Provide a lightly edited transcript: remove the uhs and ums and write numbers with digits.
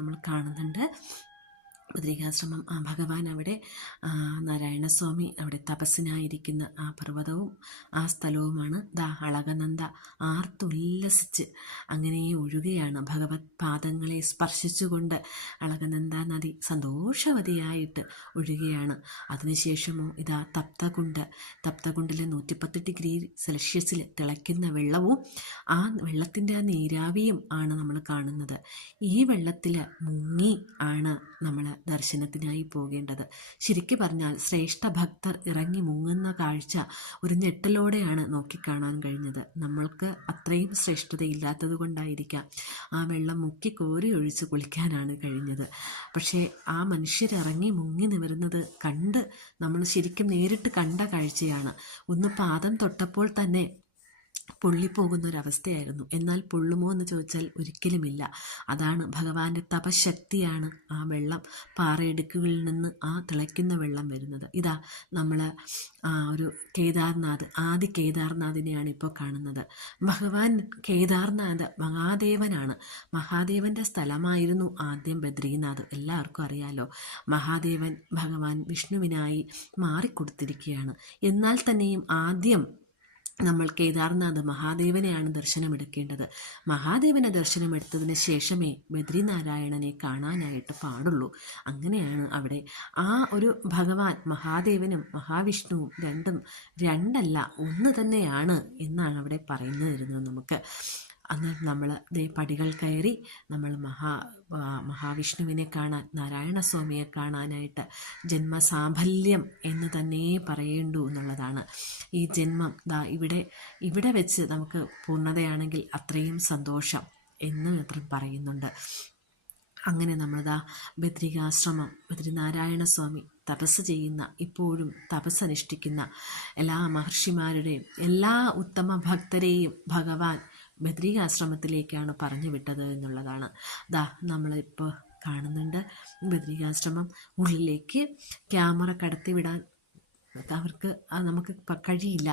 നമ്മൾ കാണുന്നുണ്ട്. ബദ്രികാശ്രമം ഭഗവാൻ അവിടെ നാരായണസ്വാമി അവിടെ തപസ്സിനായിരിക്കുന്ന ആ പർവ്വതവും ആ സ്ഥലവുമാണ്. അളകനന്ദ ആർത്തുല്ലസിച്ച് അങ്ങനെ ഒഴുകുകയാണ്. ഭഗവത് പാദങ്ങളെ സ്പർശിച്ചുകൊണ്ട് അളകനന്ദ നദി സന്തോഷവതിയായിട്ട് ഒഴുകുകയാണ്. അതിനുശേഷമോ തപ്തകുണ്ടിൽ 110 ഡിഗ്രി സെൽഷ്യസിൽ തിളയ്ക്കുന്ന വെള്ളവും ആ വെള്ളത്തിൻ്റെ ആ നീരാവിയും ആണ് നമ്മൾ കാണുന്നത്. ഈ വെള്ളത്തിൽ മുങ്ങി ആണ് നമ്മൾ ദർശനത്തിനായി പോകേണ്ടത്. ശരിക്കു പറഞ്ഞാൽ ശ്രേഷ്ഠ ഭക്തർ ഇറങ്ങി മുങ്ങുന്ന കാഴ്ച ഒരു ഞെട്ടലോടെയാണ് നോക്കിക്കാണാൻ കഴിഞ്ഞത്. നമ്മൾക്ക് അത്രയും ശ്രേഷ്ഠതയില്ലാത്തത് കൊണ്ടായിരിക്കാം ആ വെള്ളം മുക്കി കോരി ഒഴിച്ച് കുളിക്കാനാണ് കഴിഞ്ഞത്. പക്ഷേ ആ മനുഷ്യരിറങ്ങി മുങ്ങി നിവരുന്നത് കണ്ട് നമ്മൾ ശരിക്കും നേരിട്ട് കണ്ട കാഴ്ചയാണ്. ഒന്ന് പാദം തൊട്ടപ്പോൾ തന്നെ പൊള്ളിപ്പോകുന്നൊരവസ്ഥയായിരുന്നു. എന്നാൽ പൊള്ളുമോ എന്ന് ചോദിച്ചാൽ ഒരിക്കലുമില്ല. അതാണ് ഭഗവാന്റെ തപശക്തിയാണ് ആ വെള്ളം പാറയിടുക്കുകളിൽ നിന്ന് ആ തിളയ്ക്കുന്ന വെള്ളം വരുന്നത്. നമ്മൾ ഒരു ആദി കേദാർനാഥിനെയാണ് ഇപ്പോൾ കാണുന്നത്. ഭഗവാൻ കേദാർനാഥ് മഹാദേവനാണ്. മഹാദേവൻ്റെ സ്ഥലമായിരുന്നു ആദ്യം ബദ്രീനാഥ്. എല്ലാവർക്കും അറിയാലോ. മഹാദേവൻ ഭഗവാൻ വിഷ്ണുവിനായി മാറിക്കൊടുത്തിരിക്കുകയാണ്. എന്നാൽ തന്നെയും ആദ്യം നമ്മൾ കേദാർനാഥ് മഹാദേവനെയാണ് ദർശനമെടുക്കേണ്ടത്. മഹാദേവനെ ദർശനമെടുത്തതിന് ശേഷമേ ബദ്രിനാരായണനെ കാണാനായിട്ട് പാടുള്ളൂ. അങ്ങനെയാണ് അവിടെ ആ ഒരു ഭഗവാൻ മഹാദേവനും മഹാവിഷ്ണുവും രണ്ടല്ല ഒന്ന് തന്നെയാണ് എന്നാണ് അവിടെ പറയുന്നു തരുന്നത് നമുക്ക്. അന്ന് നമ്മൾ പടികൾ കയറി നമ്മൾ മഹാവിഷ്ണുവിനെ കാണാൻ, നാരായണസ്വാമിയെ കാണാനായിട്ട് ജന്മസാഫല്യം എന്ന് തന്നെ പറയേണ്ടു എന്നുള്ളതാണ്. ഈ ജന്മം ഇവിടെ വെച്ച് നമുക്ക് പൂർണ്ണതയാണെങ്കിൽ അത്രയും സന്തോഷം എന്ന് മാത്രം പറയുന്നുണ്ട്. അങ്ങനെ നമ്മൾ ബദ്രികാശ്രമം ബദ്രിനാരായണസ്വാമി തപസ് ചെയ്യുന്ന, ഇപ്പോഴും തപസ്സനുഷ്ഠിക്കുന്ന എല്ലാ മഹർഷിമാരുടെയും എല്ലാ ഉത്തമ ഭക്തരെയും ഭഗവാൻ ബദ്രികാശ്രമത്തിലേക്കാണ് പറഞ്ഞു വിട്ടത് എന്നുള്ളതാണ്. നമ്മളിപ്പോൾ കാണുന്നുണ്ട്. ബദ്രികാശ്രമം ഉള്ളിലേക്ക് ക്യാമറ കടത്തിവിടാൻ നമുക്ക് കഴിയില്ല.